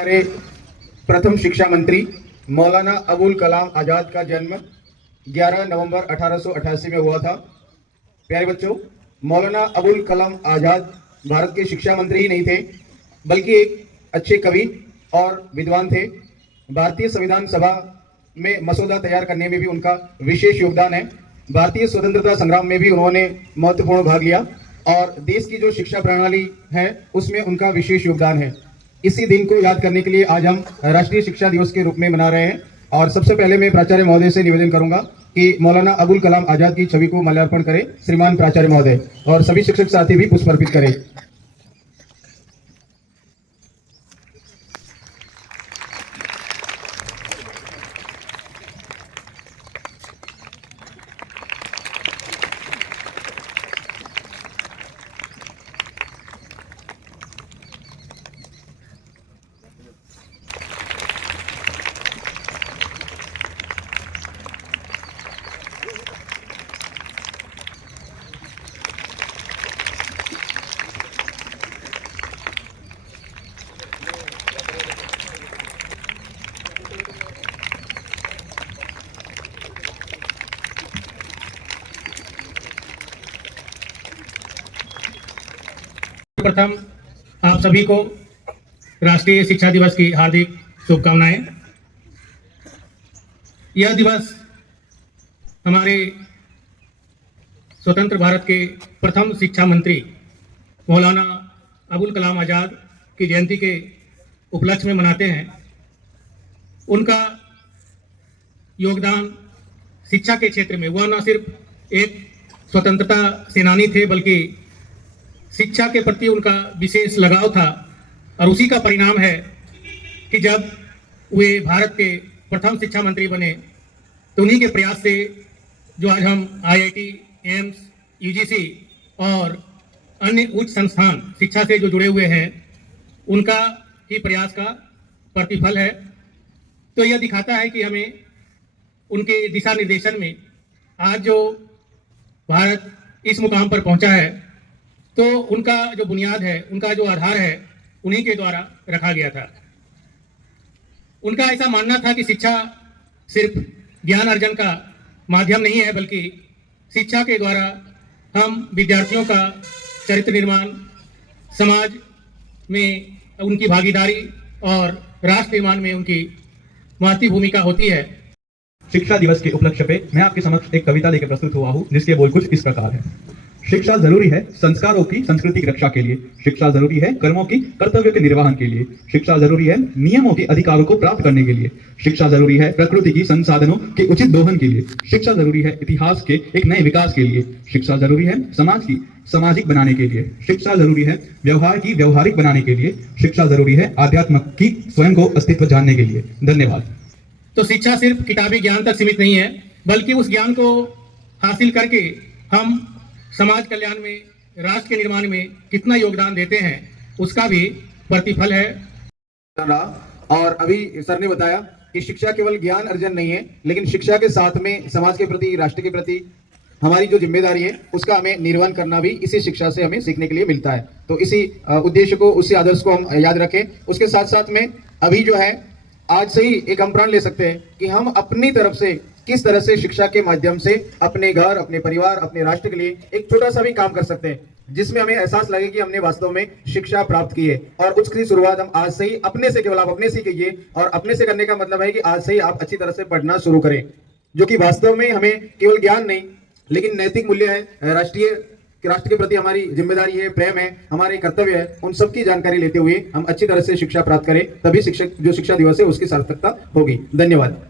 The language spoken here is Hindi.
हमारे प्रथम शिक्षा मंत्री मौलाना अबुल कलाम आज़ाद का जन्म 11 नवंबर 1888 में हुआ था। प्यारे बच्चों, मौलाना अबुल कलाम आज़ाद भारत के शिक्षा मंत्री ही नहीं थे, बल्कि एक अच्छे कवि और विद्वान थे। भारतीय संविधान सभा में मसौदा तैयार करने में भी उनका विशेष योगदान है। भारतीय स्वतंत्रता संग्राम में भी उन्होंने महत्वपूर्ण भाग लिया और देश की जो शिक्षा प्रणाली है उसमें उनका विशेष योगदान है। इसी दिन को याद करने के लिए आज हम राष्ट्रीय शिक्षा दिवस के रूप में मना रहे हैं। और सबसे पहले मैं प्राचार्य महोदय से निवेदन करूंगा कि मौलाना अबुल कलाम आज़ाद की छवि को माल्यार्पण करें श्रीमान प्राचार्य महोदय, और सभी शिक्षक साथी भी पुष्प अर्पित करें। प्रथम आप सभी को राष्ट्रीय शिक्षा दिवस की हार्दिक शुभकामनाएं। यह दिवस हमारे स्वतंत्र भारत के प्रथम शिक्षा मंत्री मौलाना अबुल कलाम आज़ाद की जयंती के उपलक्ष्य में मनाते हैं। उनका योगदान शिक्षा के क्षेत्र में, वह न सिर्फ एक स्वतंत्रता सेनानी थे बल्कि शिक्षा के प्रति उनका विशेष लगाव था। और उसी का परिणाम है कि जब वे भारत के प्रथम शिक्षा मंत्री बने तो उन्हीं के प्रयास से जो आज हम IIT, एम्स, UGC और अन्य उच्च संस्थान शिक्षा से जो जुड़े हुए हैं, उनका ही प्रयास का प्रतिफल है। तो यह दिखाता है कि हमें उनके दिशा निर्देशन में आज जो भारत इस मुकाम पर पहुंचा है, तो उनका जो बुनियाद है, उनका जो आधार है, उन्हीं के द्वारा रखा गया था। उनका ऐसा मानना था कि शिक्षा सिर्फ ज्ञान अर्जन का माध्यम नहीं है, बल्कि शिक्षा के द्वारा हम विद्यार्थियों का चरित्र निर्माण, समाज में उनकी भागीदारी और राष्ट्र निर्माण में उनकी महत्वपूर्ण भूमिका होती है। शिक्षा दिवस के उपलक्ष्य पे मैं आपके समक्ष एक कविता लेकर प्रस्तुत हुआ हूँ, जिसके बोल कुछ इस प्रकार है। शिक्षा जरूरी है संस्कारों की संस्कृति की रक्षा के लिए। शिक्षा जरूरी है कर्मों की कर्तव्यों के निर्वहन के लिए। शिक्षा जरूरी है नियमों के अधिकारों को प्राप्त करने के लिए। शिक्षा जरूरी है प्रकृति की संसाधनों के उचित दोहन के लिए। शिक्षा जरूरी है इतिहास के एक नए विकास के लिए। शिक्षा जरूरी है समाज की सामाजिक बनाने के लिए। शिक्षा जरूरी है व्यवहार की व्यवहारिक बनाने के लिए। शिक्षा जरूरी है आध्यात्म की स्वयं को अस्तित्व जानने के लिए। धन्यवाद। तो शिक्षा सिर्फ किताबी ज्ञान तक सीमित नहीं है, बल्कि उस ज्ञान को हासिल करके हम समाज कल्याण में, राष्ट्र के निर्माण में कितना योगदान देते हैं, उसका भी प्रतिफल है। और अभी सर ने बताया कि शिक्षा केवल ज्ञान अर्जन नहीं है, लेकिन शिक्षा के साथ में समाज के प्रति, राष्ट्र के प्रति हमारी जो जिम्मेदारी है उसका हमें निर्वहन करना भी इसी शिक्षा से हमें सीखने के लिए मिलता है। तो इसी उद्देश्य को, उसी आदर्श को हम याद रखें। उसके साथ साथ में अभी जो है, आज से ही एक हम प्रण ले सकते हैं कि हम अपनी तरफ से किस तरह से शिक्षा के माध्यम से अपने घर, अपने परिवार, अपने राष्ट्र के लिए एक छोटा सा भी काम कर सकते हैं, जिसमें हमें एहसास लगे कि हमने वास्तव में शिक्षा प्राप्त की है। और उसकी शुरुआत हम आज से ही अपने से, केवल आप अपने से कीजिए। और अपने से करने का मतलब है कि आज से ही आप अच्छी तरह से पढ़ना शुरू करें, जो कि वास्तव में हमें केवल ज्ञान नहीं, लेकिन नैतिक मूल्य है, राष्ट्र के प्रति हमारी जिम्मेदारी है, प्रेम है, हमारे कर्तव्य है। उन सब की जानकारी लेते हुए हम अच्छी तरह से शिक्षा प्राप्त करें, तभी शिक्षा दिवस है उसकी सार्थकता होगी। धन्यवाद।